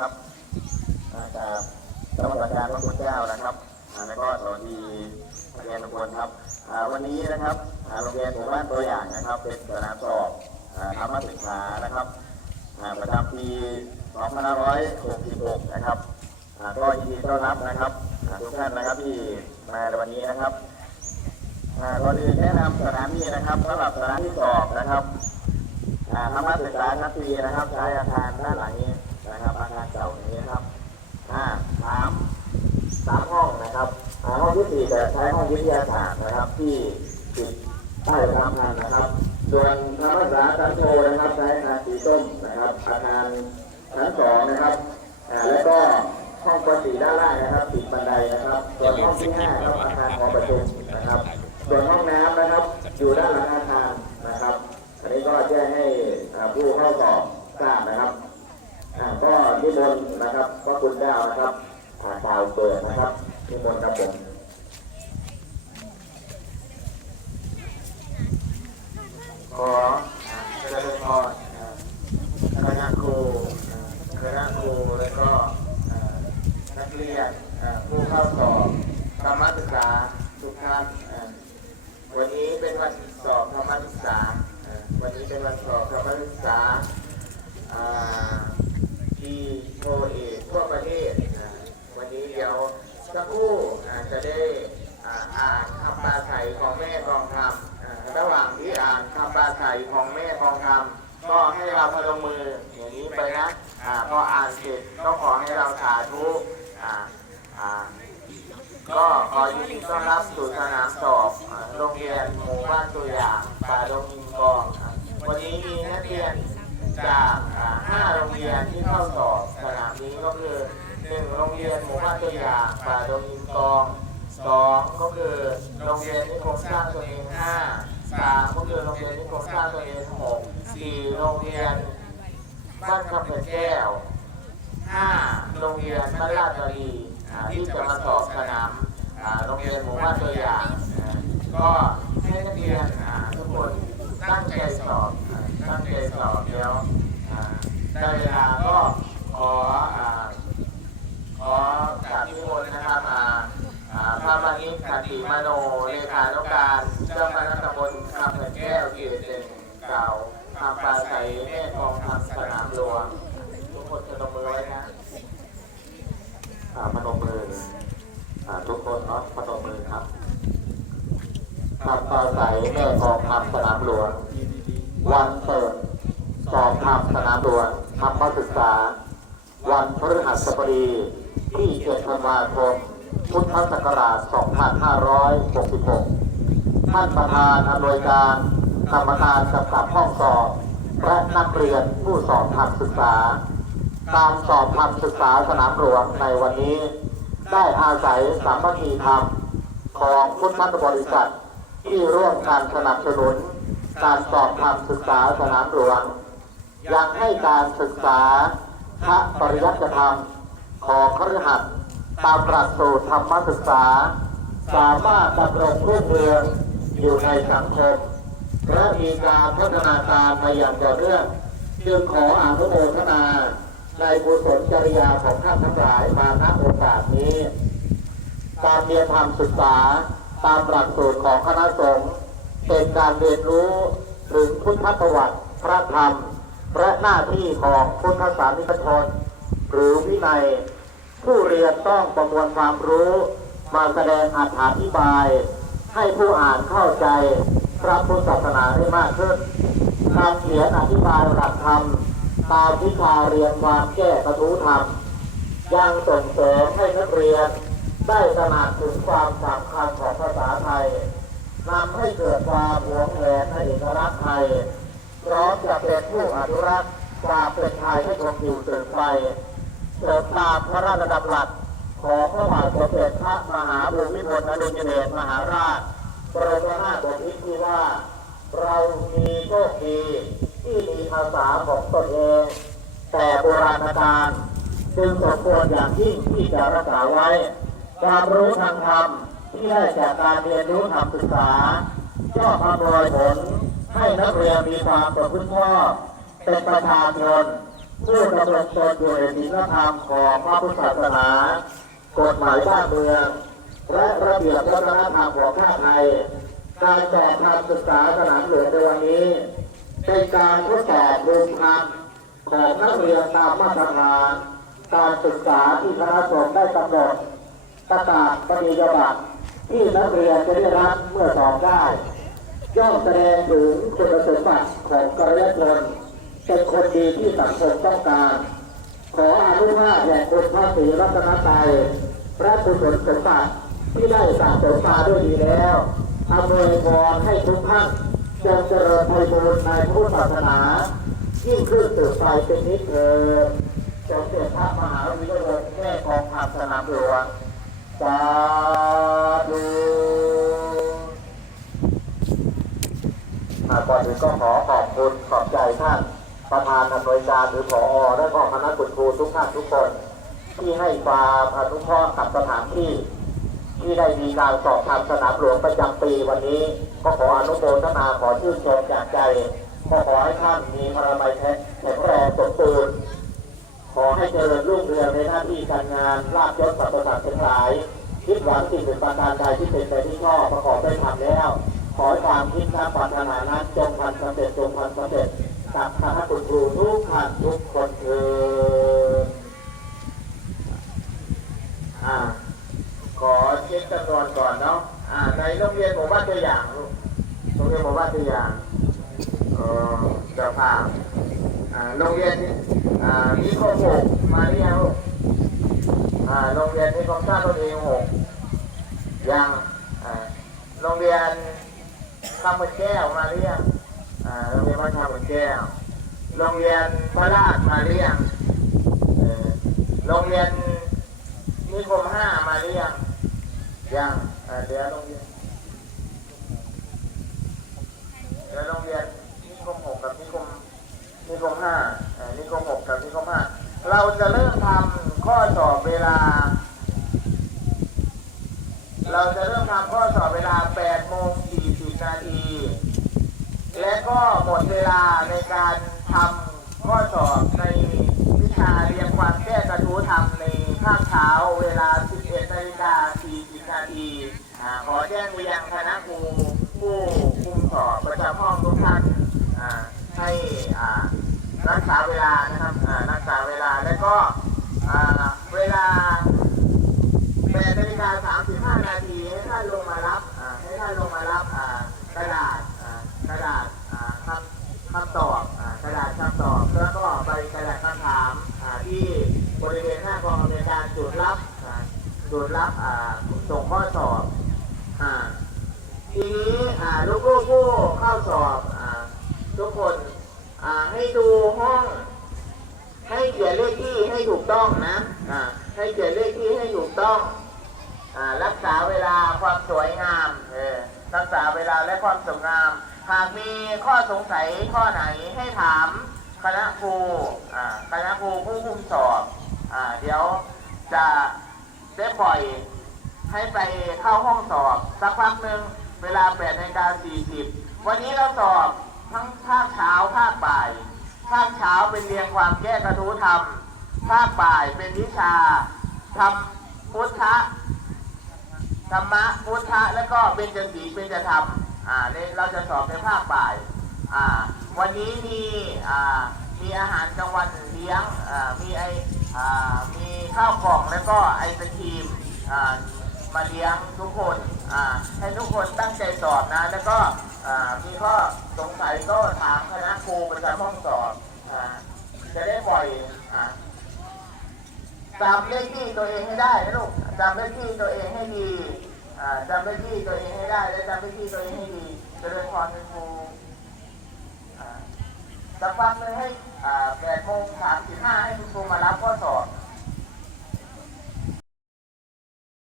ครับอาจากกรรมการพระคุณเจ้านะครับแล้วก็สวัสดีนักเรียนทุกคนครับ วันนี้นะครับโรงเรียนหมู่บ้านตัวอย่างนะครับ เป็นสนามสอบอ่าธรรมศึกษานะครับประจำปี 2566 นะครับก็ยินดีต้อนรับนะครับทุกท่านนะครับที่มาในวันนี้นะครับก่อนอื่นแนะนำสถานที่นะครับสำหรับสถานที่สอบนะครับอ่าธรรมศึกษาชั้นปีนะครับใช้อาคารด้านหลังนี้าเก่านี้นะครับอ่าสามสามห้องนะครับห้องที่สี่จะใช้ห้องวิทยาศาสตร์นะครับ ที่ติดใต้ประจำงานนะครับ ส่วนธรรมศึกษาชั้นโทนะครับใช้อาคารสีส้มนะครับอาคารชั้นสองนะครับอ่าแล้วก็ห้องประสีด้านล่างนะครับติดบันไดนะครับ ส่วนห้องที่ห้าครับอาคารหอประชุมนะครับ ส่วนห้องน้ำนะครับ อยู่ด้านหลังอาคารนะครับ อันนี้ก็แจ้งให้อ่าผู้เข้าสอบทราบนะครับอ่าก็นิมนต์นะครับ พระคุณเจ้านะครับอ่ากล่าวเปิดนะครับนิมนต์ครับผมขออ่าเจริญพรอ่าคณะครูอ่าคณะครูแล้วก็นักเรียนผู้เข้าสอบธรรมศึกษาทุกท่านวันนี้เป็นวันสอบธรรมศึกษาวันนี้เป็นวันสอบธรรมศึกษาอ่าที่โทเอกทั่วประเทศอ่าวันนี้เดี๋ยวสัก ครู่อ่าจะได้อ่านคำปาศัยของแม่กองคำระหว่างที่อ่านคำปาศัยของแม่กองคำก็ให้เราพนมมืออย่างนี้ไปนะพออ่านเสร็จก็ขอให้เราสาธุก็ขอยินดีต้อนรับสู่สนามสอบโรงเรียนหมู่บ้านตัวอย่างป่าดงอินกอง วันนี้มีนักเรียนจากอ่าห้าโรงเรียนที่เข้าสอบสนามนี้ก็คือหนึ่งโรงเรียนหมู่บ้านตัวอย่าง ป่าดงอินกองสองก็คือโรงเรียนนิคมสร้างตัวเองห้าสามก็คือโรงเรียนนิคมสร้างตัวเองหกสี่โรงเรียนบ้านคำเปิดแก้วห้าโรงเรียนบ้านลาดตรีที่จะมาสอบสนามโรงเรียนหมู่บ้านตัวอย่างก็ให้นักเรียนอ่าทุกคนตั้งใจสอบอ่าตั้งใจสอบเดี๋ยวอ่าได้เวลาก็ขออ่าขอกราบนิมนต์นะครับอ่าอ่าพระมานิขันติมโนเลขานุการเจ้าคณะตำบลคำเปิดแก้วเกียรติเด่นกล่าวคำปราศัยแม่กองทัพสนามหลวงทุกคนจะลงมือไว้นะอ่าพนมมือทุกคนเนาะพนมมือครับคำปราศัยแม่กองทัพสนามหลวง วันเปิดสอบธรรมสนามหลวงธรรมศึกษา วันพฤหัสบดีที่7ธันวาคมพุทธศักราช 2566 ท่านประธานอำนวยการ กรรมการกำกับห้องสอบและนักเรียนผู้สอบธรรมศึกษา การสอบธรรมศึกษาสนามหลวงในวันนี้ ได้อาศัยสามัคคีธรรมของพุทธบริษัทที่ร่วมการสนับสนุน การสอบธรรมศึกษาสนามหลวงยังให้การศึกษาพระปริยัติธรรมของคฤหัสถ์ตามหลักสูตรธรรมศึกษา สามารถดำรงรุ่งเรืองอยู่ในสังคม และมีการพัฒนาการไปอย่างต่อเนื่องจึงขออานุโมทนาในกุศลจริยาของท่านทั้งหลายมาณโอกาสนี้การเรียนธรรมศึกษาตามหลักสูตรของคณะสงฆ์เป็นการเรียนรู้ถึงพุทธประวัติพระธรรม และหน้าที่ของพุทธศาสนิกชนหรือวินัย ผู้เรียนต้องประมวลความรู้ มาแสดงอธิบาย ให้ผู้อ่านเข้าใจ พระพุทธศาสนาได้มากขึ้นทำเขียนอธิบายหลักธรรม ตามวิชาเรียนความแก้กระทู้ธรรม ยังส่งเสริมให้นักเรียน ได้ตระหนักถึงความสำคัญของภาษาไทยนำให้เกิดความหวงแหนในเอกลักษณ์ไทยพร้อมจะเป็นผู้อนุรักษ์ความเป็นไทยให้คงอยู่สืบไปเสริมตามพระราชดำรัสของพระบาทสมเด็จพระมหาภูมิพลอดุลยเดชมหาราช บรมนาถบพิตรที่ว่า เรามีโชคดีที่มีภาษาของตนเอง แต่โบราณกาลจึงสมควรอย่างยิ่งที่จะรักษาไว้ ความรู้ทางธรรมที่ได้จากการเรียนรู้ธรรมศึกษาย่อมอำนวยผลให้นักเรียนมีความประพฤติชอบเป็นประชาชนผู้ดำรงตนอยู่ในศีลธรรมของพระพุทธศาสนากฎหมายบ้านเมือง เบียบวัฒนธรรมของชาติไทย การสอบทางศึกษาสนามหลวงในวันนี้ เป็นการทดสอบภูมิธรรมของนักเรียนตามมาตรฐานการศึกษาที่คณะสงฆ์ได้กำหนดประกาศปฏิญาบัตรที่นักเรียนจะได้รับเมื่อสอบได้ย่อมแสดงถึงคุณสมบัติของกัลยาชนเป็นคนดีที่สังคมต้องการ ขออนุภาพแห่งคุณพระศรีรัตนตรัยพระกุศลสมบัติ ที่ได้สั่งสมมาด้วยดีแล้วอำนวยพรให้ทุกท่านจงเจริญไพบูรณ์ในพุทธศาสนา ยิ่งขึ้นสืบไปเป็นนิจเถิดจงเด็จพระมหาวิทยาลัยแม่กองทัพสนามหลวงสาธุก่อนอื่นก็ขอขอบคุณขอบใจท่าน ประธานอำนวยการหรือผอและก็คณะคุณครูทุกท่านทุกคน ที่ให้ความอนุเคราะห์กับสถานที่ ที่ได้มีการสอบทำสนามหลวงประจำปีวันนี้ ก็ขออนุโมทนาขอชื่นชมจากใจก็ขอให้ท่านมีพลังแข็งแรงสมบูรณ์ขอให้เจริญรุ่งเรืองในหน้าที่การงานลาบยศสัพพสัตว์ทั้งหลายคิดหวังสิ่งหนึ่งประการใดที่เป็นไปที่ชอบประกอบได้ทำแล้ว ขอให้ความคิดและปรารถนานั้นจงพันสำเร็จจงพันสำเร็จกับคณะคุณครูทุกท่านทุกคนเถิดอ่า ข อเช็คจำนวนก่อนเนาะอ่าในโรงเรียนหมู่บ้านตัวอย่างลูกโรงเรียนหมู่บ้านตัวอย่างเออจ้าภาพอ่าโรงเรียนอ่านิคมหกมาหรือยังลูกอ่าโรงเรียนนิคมสร้างตนเองหกยังอ่าโรงเรียนคำเหมือนแก้วมาหรือยังอ่าโรงเรียนวัดคำเหมือนแก้ว โรงเรียนพระราชมาหรือยังเออโรงเรียนนิคมห้ามาหรือยัง ยังเอ่อเดี๋ยวโรงเรียนเดี๋ยโรงเรียนนิคมหกกับนิคมนิคมห้าอ่อนิคมหกกับนิคมห้าเราจะเริ่มทำข้อสอบเวลา เราจะเริ่มทำข้อสอบเวลา8โมง40นาทีและก็หมดเวลาในการทำข้อสอบในวิชาเรียนความแก้กระทู้ทำในภาคเช้าเวลา 11นาฬิกา40นาทีอ่า ขอแจ้งไปยังคณะครูผู้คุมสอบประจำห้องทุกท่านให้รักษาเวลานะครับรักษาเวลาและก็เวลาแปดนาฬิกาสามสิบห้านาทีให้ท่านลงมารับให้ท่านลงมารับกระดาษกระดาษคำคำตอบกระดาษคำตอบแล้วก็ใบกระดาษคำถามที่บริเวณหน้ากองอำนวยการจุดรับอ่าจุดรับส่งข้อสอบ ทีนี้อ่าลูกๆผู้เข้าสอบอ่าทุกคนอ่าให้ดูห้อง ให้เขียนเลขที่ให้ถูกต้องนะอ่าให้เขียนเลขที่ให้ถูกต้องอ่ารักษาเวลาความสวยงามเออรักษาเวลาและความสวยงาม หากมีข้อสงสัยข้อไหนให้ถามคณะครูอ่าคณะครูผู้คุมสอบอ่าเดี๋ยวจะได้ปล่อยให้ไปเข้าห้องสอบสักพักหนึ่ง เวลา8นาฬิกา40 วันนี้เราสอบทั้งภาคเช้าภาคบ่าย ภาคเช้าเป็นเรียงความแก้กระทู้ธรรม ภาคบ่ายเป็นวิชาธรรมพุทธะธรรมะพุทธะแล้วก็เป็นจสีเป็นจธรรมอ่าเราจะสอบในภาคบ่ายอ่าวันนี้มีอ่ามีอาหารกลางวันเลี้ยงอ่ามีไออ่ามีข้าวกล่องแล้วก็ไอศครีมอ่า มาเลี้ยงทุกคนให้ทุกคนตั้งใจสอบนะ แล้วก็มีข้อสงสัยก็ถามคณะครูประจำห้องสอบอจะได้ปล่อยจำเลขที่ตัวเองให้ได้นะลูกจำเลขที่ตัวเองให้ดีจำเลขที่ตัวเองให้ได้ และจำเลขที่ตัวเองให้ดีเจริญพรเป็นครูอ่าสักพักหนึงให้แปดโมงสามสิบห้าให้คุณครูมารับข้อสอบ